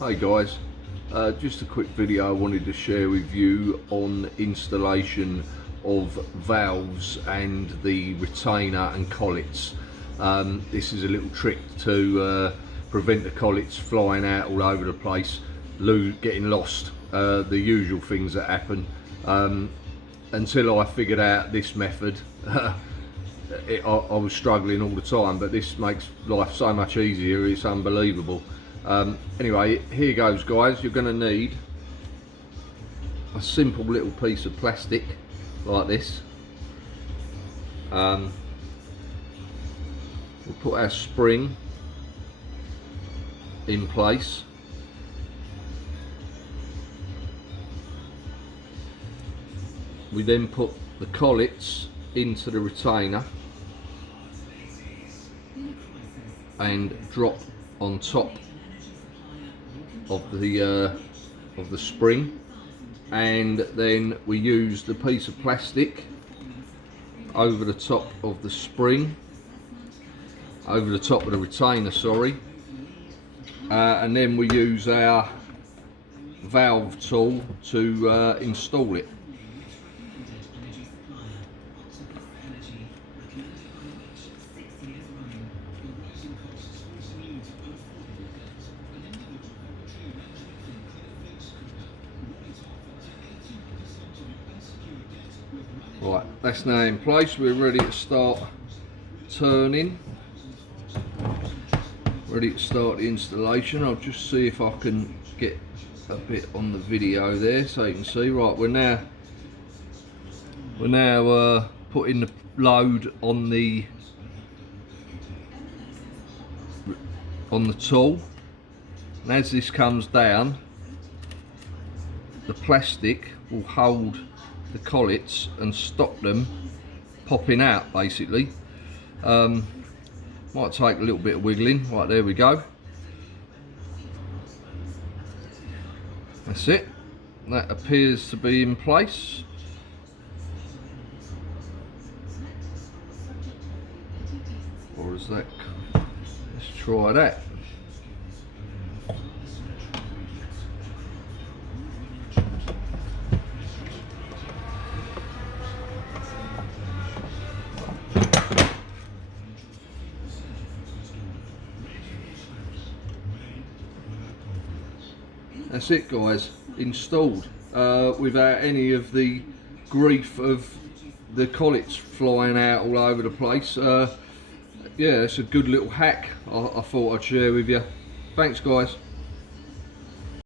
Hey guys, just a quick video I wanted to share with you on installation of valves and the retainer and collets. This is a little trick to prevent the collets flying out all over the place, getting lost, the usual things that happen. Until I figured out this method, I was struggling all the time, but this makes life so much easier, it's unbelievable. Anyway, here goes guys. You're going to need a simple little piece of plastic like this. We'll put our spring in place. We then put the collets into the retainer and drop on top of the spring, and then we use the piece of plastic over the top of the spring, over the top of the retainer, sorry, and then we use our valve tool to install it. Right, that's now in place. We're ready to start turning. Ready to start the installation. I'll just see if I can get a bit on the video there so you can see. Right, we're now putting the load on the tool, and as this comes down, the plastic will hold the collets and stop them popping out, basically. Might take a little bit of wiggling. Right, there we go. That's it. That appears to be in place. Or is that? Let's try that. That's it guys, installed, without any of the grief of the collets flying out all over the place. Yeah, it's a good little hack I thought I'd share with you. Thanks guys.